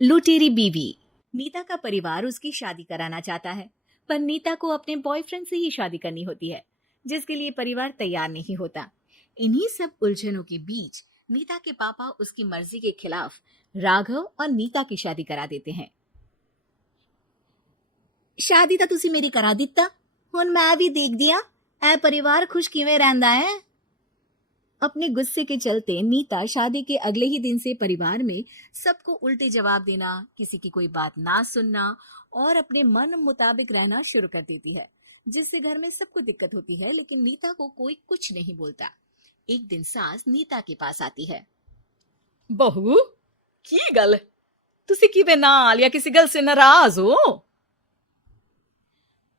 लुटेरी बीवी। नीता का परिवार उसकी शादी कराना चाहता है, पर नीता को अपने बॉयफ्रेंड से ही शादी करनी होती है, जिसके लिए परिवार तैयार नहीं होता। इन्हीं सब उलझनों के बीच नीता के पापा उसकी मर्जी के खिलाफ राघव और नीता की शादी करा देते हैं। शादी तो तुसी मेरी करा दिता, हुण मैं भी देख दिया ए परिवार खुश किवें रहिंदा है। अपने गुस्से के चलते नीता शादी के अगले ही दिन से परिवार में सबको उल्टे जवाब देना, किसी की कोई बात ना सुनना और अपने मन मुताबिक रहना शुरू कर देती है, जिससे घर में सबको दिक्कत होती है, लेकिन नीता को कोई कुछ नहीं बोलता। एक दिन सास नीता के पास आती है। बहू की गल, तुसी किवें नाल या किसी गल से नाराज हो?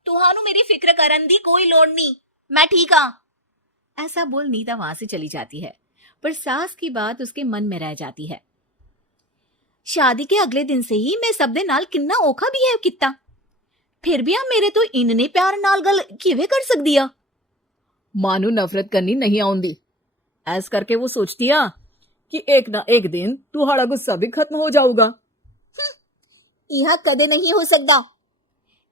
तुहानू मेरी फिक्र करन दी कोई लोड़ नहीं, मैं ठीक हाँ। ऐसा बोल नीता वहां से चली जाती है, पर सास की बात उसके मन में रह जाती है। शादी के अगले दिन से ही मैं सब दे नाल किन्ना औखा बिहेव किता, फिर भी आ मेरे तो इन्ने प्यार नाल गल किवें कर सकदी आ। मानू नफरत करनी नहीं आउंदी, ऐस करके वो सोचती आ कि एक ना एक दिन तुम्हारा गुस्सा भी खत्म हो जाऊगा। यह कदे नहीं हो सकता।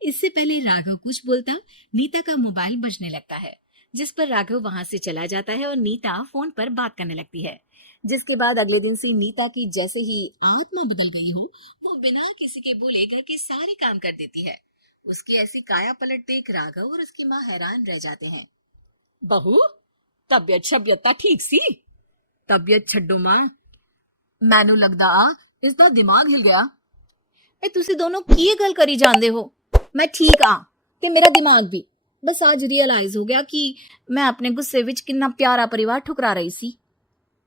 इससे पहले राघव कुछ बोलता, नीता का मोबाइल बजने लगता है, जिस पर राघव वहां से चला जाता है और नीता फोन पर बात करने लगती है। जिसके बाद अगले दिन से नीता की जैसे ही आत्मा बदल गई हो, वो बिना किसी के बोले घर के सारे काम कर देती है। उसकी ऐसी काया पलट देख राघव और उसकी माँ हैरान रह जाते हैं। बहू तबियत शबियत ठीक सी? तबियत छड्डो मां, मैनू लगदा इसदा दिमाग हिल गया। ए तुसी दोनों की गल करी जांदे हो? मैं ठीक हाँ ते मेरा दिमाग भी। बस आज रियलाइज हो गया कि मैं अपने गुस्से विच कितना प्यारा परिवार ठुकरा रही सी।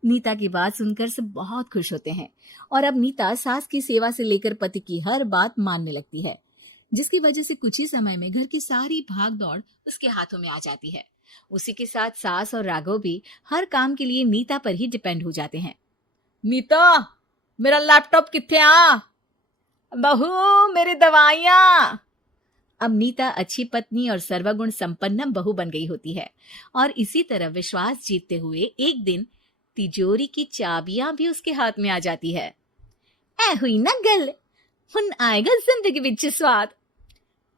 नीता की बात सुनकर सब बहुत खुश होते हैं और अब नीता सास की सेवा से लेकर पति की हर बात मानने लगती है, जिसकी वजह से कुछ ही समय में घर की सारी भाग दौड़ उसके हाथों में आ जाती है। उसी के साथ सास और राघव भी हर काम के लिए नीता पर ही डिपेंड हो जाते हैं। नीता मेरा लैपटॉप किथे आ? बहू मेरी दवाइयां। अब नीता अच्छी पत्नी और सर्वगुण संपन्न बहू बन गई होती है और इसी तरह विश्वास जीतते हुए एक दिन तिजोरी की चाबियां भी उसके हाथ में आ जाती है। ऐ हुई ना गल, हुन आएगा जिंदगी विच स्वाद।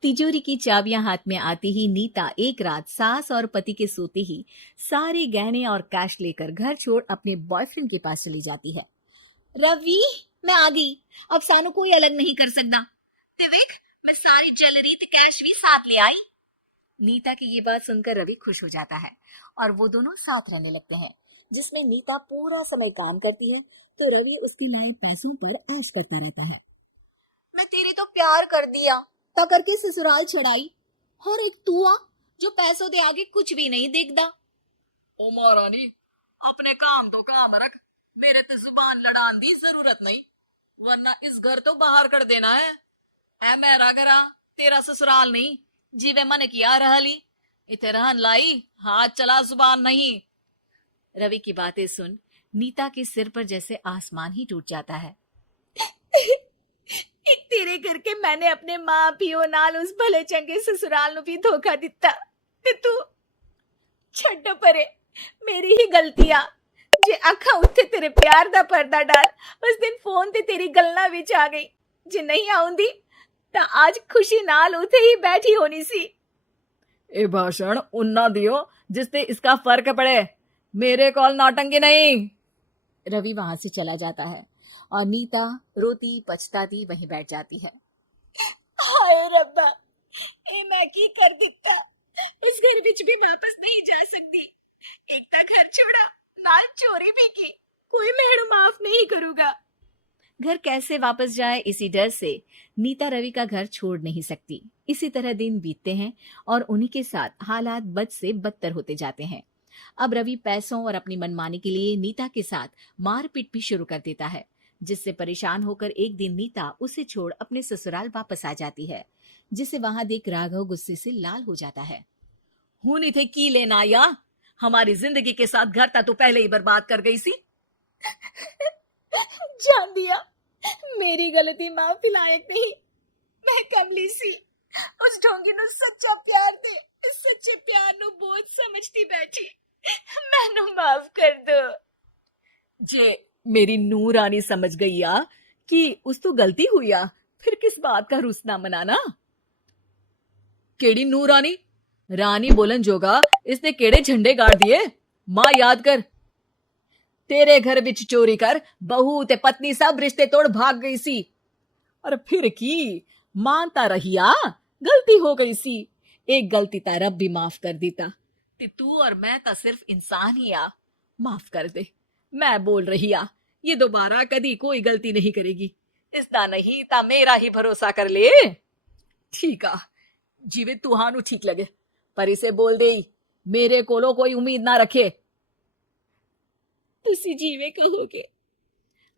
तिजोरी की चाबियां हाथ में आती ही नीता एक रात सास और पति के सोते ही सारे गहने और कैश लेकर घर छोड़ अपने बॉयफ्रेंड के पास चली जाती है। रवि मैं आ गई, अब सानू कोई अलग नहीं कर सकता। ते देख मैं सारी ज्वेलरी ते कैश भी साथ ले आई। नीता की ये बात सुनकर रवि खुश हो जाता है और वो दोनों साथ रहने लगते हैं, जिसमें नीता पूरा समय काम करती है तो रवि उसके लाए पैसों पर ऐश करता रहता है। मैं तेरे तो प्यार कर दिया ता करके ससुराल छड़ाई, और एक तू आ जो पैसों दे आगे कुछ भी नहीं देखदा। ओ महारानी अपने काम तो काम रख, मेरे ते जुबान लड़ान दी जरूरत नहीं, वरना इस घर तो बाहर कर देना है। ऐ मेरा घरा तेरा ससुराल नहीं, जीवे मन किया रहली इथे रहन लाई, हाथ चला जुबान नहीं। रवि की बातें सुन नीता के सिर पर जैसे आसमान ही टूट जाता है। तेरे करके मैंने अपने मां पियो नाल उस भले चंगे ससुराल नु भी धोखा दिता ते तू छड्डो परे, मेरी ही गलतियां। जे अखा उत्थे तेरे प्यार दा पर्दा डाल उस दिन फोन ते तेरी गल्ला विच आ गई, जे नहीं आउंदी ता आज खुशी नाल उथे ही बैठी होनी सी। ए भाषण उन्ना दियो जिससे इसका फर्क पड़े, मेरे कॉल नौटंकी नहीं। रवि वहां से चला जाता है और नीता रोती पछताती वहीं बैठ जाती है। हाय रब्बा, ए मैं की कर दिता, इस घर विच भी वापस नहीं जा सकती। एक ता घर छोड़ा नाल चोरी भी की, कोई मेहणु माफ नहीं करूंगा। घर कैसे वापस जाए इसी डर से नीता रवि का घर छोड़ नहीं सकती। इसी तरह दिन बीतते हैं और उन्हीं के साथ हालात बद से बदतर होते जाते हैं। अब रवि पैसों और अपनी मनमानी के लिए नीता के साथ मारपीट भी शुरू कर देता है, जिससे परेशान होकर एक दिन नीता उसे छोड़ अपने ससुराल वापस आ जाती है, जिसे वहां देख राघव गुस्से से लाल हो जाता है। हुन इथे की लेना या? हमारी जिंदगी के साथ घर ता तो पहले ही बर्बाद कर गई सी। जान दिया, मेरी गलती माफी लायक नहीं, मैं कमली सी उस ढोंगी नु सच्चा प्यार दे इस सच्चे प्यार नु बोझ समझती बैठी, मैनू माफ कर दो। जे मेरी नूरानी समझ गई आ कि उस तो गलती हुई आ, फिर किस बात का रुसना मनाना। केड़ी नू रानी, रानी बोलन जोगा इसने केड़े झंडे गाड़ दिए, मां याद कर। तेरे घर विच चोरी कर बहू ते पत्नी सब रिश्ते तोड़ भाग गई सी। और फिर की मानता रहिया, गलती हो गई सी, एक गलती ता रब भी माफ कर देता। ते तू और मैं ता सिर्फ इंसान ही आ, माफ कर दे। मैं बोल रही आ, ये दोबारा कदी कोई गलती नहीं करेगी। इसदा नहीं ता मेरा ही भरोसा कर ले। ठीक आ, जिवे तुहानू ठीक लगे, पर इसे बोल दे मेरे कोलो कोई उम्मीद ना रखे। तुसी जीवे कहोगे।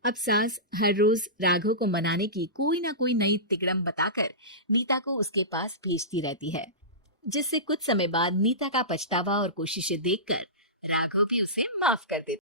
अब सास हर रोज राघव को मनाने की कोई ना कोई नई तिकड़म बताकर नीता को उसके पास भेजती रहती है, जिससे कुछ समय बाद नीता का पछतावा और कोशिशें देखकर राघव भी उसे माफ कर देता।